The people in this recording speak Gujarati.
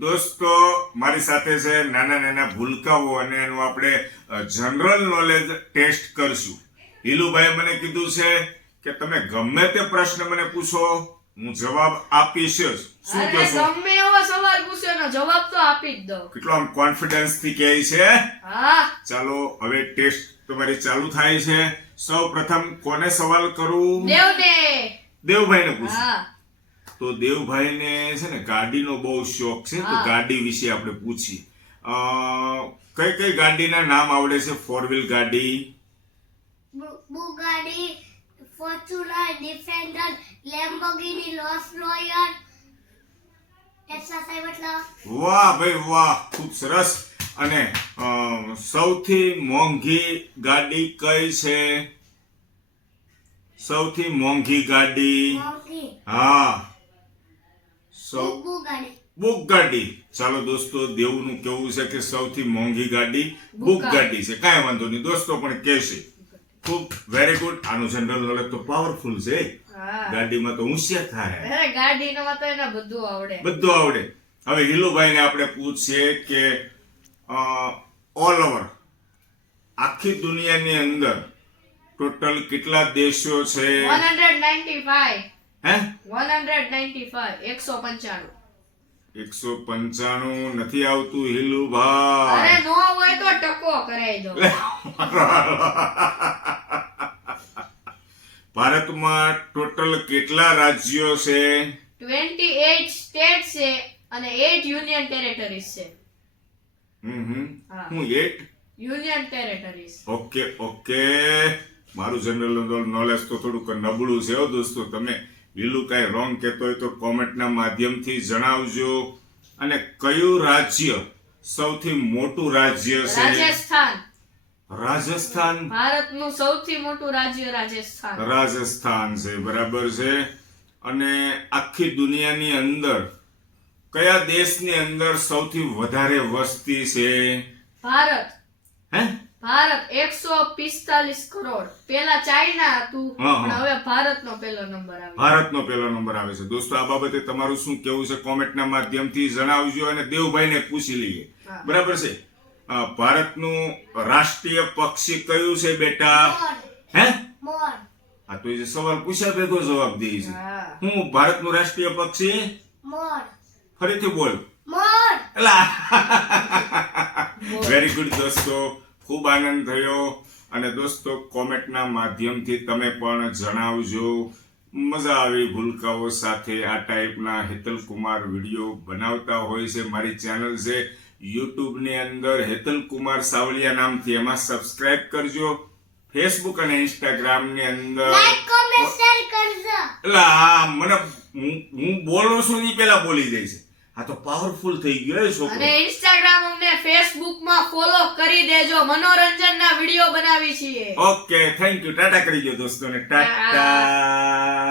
દોસ્તો મારી સાથે છે નાના નાના ભૂલકાઓ અને એનું આપણે જનરલ નોલેજ ટેસ્ટ કરશું. હિલુભાઈ મને કીધું છે કે તમે ગમે તે પ્રશ્ન મને પૂછો હું જવાબ આપીશ શું કહેશો? ગમે એવો સવાલ પૂછ્યો ને જવાબ તો આપી જ દઉં. કેટલો આમ કોન્ફિડન્સથી કહે છે? હા. ચાલો હવે ટેસ્ટ તમારી ચાલુ થાય છે. સૌ પ્રથમ કોને સવાલ કરું? દેવને. દેવભાઈને પૂછું. હા. તો દેવભાઈને છે ને ગાડીનો બહુ શોખ છે તો ગાડી વિશે આપણે પૂછીએ. કઈ કઈ ગાડીના નામ આવડે છે? ફોર વ્હીલ ગાડી? Bugatti Fortuner Defender Lamborghini Rolls Royce વાહ ભાઈ વાહ ખૂબ સરસ. અને સૌથી મોંઘી ગાડી કઈ છે? સૌથી મોંઘી ગાડી? હા. સૌ બુક ગાડી ચાલો દોસ્તો દેવનું કેવું છે કે સૌથી મોંઘી ગાડી બુક ગાડી છે? કાંઈ વાંધો નહીં. દોસ્તો પણ કહેશે. ખૂબ વેરી ગુડ આનું જનરલ નોલેજ તો પાવરફુલ છે. ગાડીમાં તો હોશિયાર થાય. ગાડીનો તો એને બધું આવડે. બધું આવડે. હવે હિલુભાઈને આપણે પૂછીએ કે ઓલ ઓવર આખી દુનિયાની અંદર ટોટલ કેટલા દેશો છે? 195 હે? 195 195 એકસો પંચાણું નથી આવતું અરે નો હોય તો ટકો કરાઈ દો. ભારતમાં ટોટલ કેટલા રાજ્યો છે? 28 સ્ટેટ છે અને 8 યુનિયન ટેરેટરીઝ છે. હમ હમ હું eight? Union territories. Okay okay. મારું જનરલ નોલેજ તો થોડુંક નબળું છે હો દોસ્તો. તમે લીલું કાંઈ રોંગ કહેતો હોય તો કોમેન્ટના માધ્યમથી જણાવજો. અને કયું રાજ્ય સૌથી મોટું રાજ્ય છે? રાજસ્થાન. રાજસ્થાન? ભારતનું સૌથી મોટું રાજ્ય રાજસ્થાન. રાજસ્થાન છે બરાબર છે. અને આખી દુનિયાની અંદર કયા દેશની અંદર સૌથી વધારે વસ્તી છે? ભારત. હે? ભારત એકસો પિસ્તાલીસ કરોડ. પેલા ચાઇના હતું. પણ હવે ભારતનો પહેલો નંબર આવે ભારતનો પહેલો નંબર આવે છે. દોસ્તો આ બાબતે તમારું શું કેવું છે કોમેન્ટના માધ્યમથી જણાવજો અને દેવભાઈને પૂછી લઈએ. બરાબર છે? ભારતનું રાષ્ટ્રીય પક્ષી કયું છે બેટા? હે? આ તો જે સવાલ પૂછ્યા ભેગો જવાબ દે છે. હા. ભારતનું રાષ્ટ્રીય પક્ષી? ફરીથી બોલ. Moor. વેરી ગુડ દોસ્તો. ખૂબ આનંદ થયો. અને દોસ્તો કોમેન્ટના માધ્યમથી તમે પણ જણાવજો. મજા આવી ભૂલકાઓ સાથે આ ટાઈપના હેતલ કુમાર વીડિયો બનાવતા હોય છે મારી ચેનલ છે યુટ્યુબની અંદર હેતલ કુમાર સાવલિયા નામથી. એમાં સબસ્ક્રાઇબ કરજો. ફેસબુક અને ઇન્સ્ટાગ્રામની અંદર. એટલે હા મને હું હું બોલું છું ની પેલા બોલી જાય છે. આ તો પાવરફુલ થઈ ગયો એ છોકરો. અને ઇન્સ્ટાગ્રામ અને ફેસબુકમાં ફોલો કરી દેજો. મનોરંજન ના વીડિયો બનાવી છીએ. ઓકે થેન્ક યુ ટાટા કરી ગયો દોસ્તોને. ટાટા.